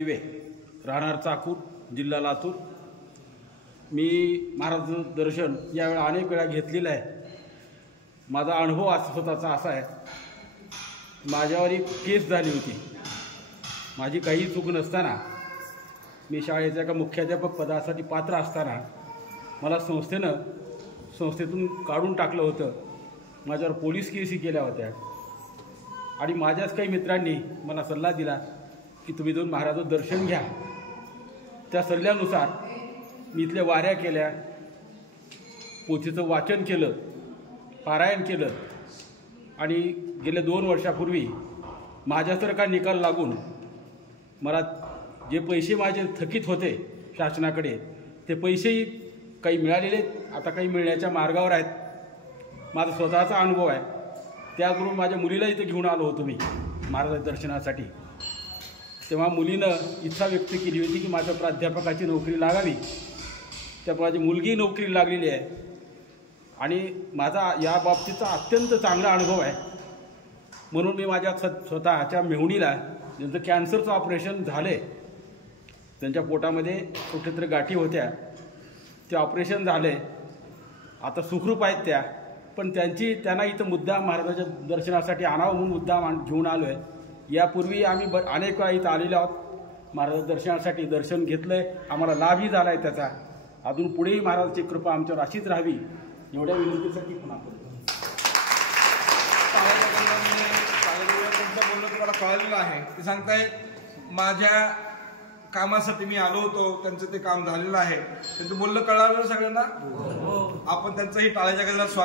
राहणार चाकूर, जिल्हा लातूर। मी महाराज दर्शन यावेळी अनेक वेळा घेतलेलं आहे। माझा अनुभव आज स्वतःचा असा आहे, माझ्यावर एक केस झाली होती। माझी काही चूक नसताना मी शाळेच्या एका मुख्याध्यापक पदासाठी पात्र असताना मला संस्थेतून काढून टाकलं होतं। माझ्यावर पोलीस केसी केल्या होत्या आणि माझ्याच काही मित्रांनी मला सल्ला दिला की तुम्ही जाऊन महाराजांचं दर्शन घ्या। त्या सल्ल्यानुसार मी इथल्या वाऱ्या केल्या, पोथीचं वाचन केलं, पारायण केलं आणि गेल्या 2 वर्षापूर्वी माझ्यासारखा निकाल लागून मला जे पैसे माझे थकीत होते शासनाकडे, ते पैसेही काही मिळालेले, आता काही मिळण्याच्या मार्गावर आहेत। माझा स्वतःचा अनुभव आहे। त्याचबरोबर माझ्या मुलीला इथे घेऊन आलो होतो मी महाराजांच्या दर्शनासाठी। तेव्हा मुलीनं इच्छा व्यक्त केली होती की माझ्या प्राध्यापकाची नोकरी लागावी। त्या माझी मुलगी नोकरी लागलेली आहे आणि माझा या बाबतीचा अत्यंत चांगला अनुभव आहे। म्हणून मी माझ्या स्वतःच्या मेहुणीला, ज्यांचं कॅन्सरचं ऑपरेशन झाले, त्यांच्या पोटामध्ये कुठेतरी गाठी होत्या, ते ऑपरेशन झाले, आता सुखरूप आहेत त्या, पण त्यांना इथं मुद्दाम महाराजांच्या दर्शनासाठी आणावं म्हणून मुद्दाम घेऊन आलो आहे। यापूर्वी आम्ही अनेक वेळा इथं आलेलो आहोत महाराजांच्या दर्शनासाठी, दर्शन घेतलं आहे, आम्हाला लाभही झाला आहे त्याचा। अजून पुढेही महाराजांची कृपा आमच्यावर अशीच राहावी एवढ्या विनंतीसाठी पुन्हा करतो। बोलणं तुम्हाला कळलेलं आहे, ते सांगताय माझ्या कामासाठी मी आलो होतो, त्यांचं ते काम झालेलं आहे। त्यांचं बोलणं कळालं सगळ्यांना। आपण त्यांचंही टाळ्याच्या गजरात स्वागत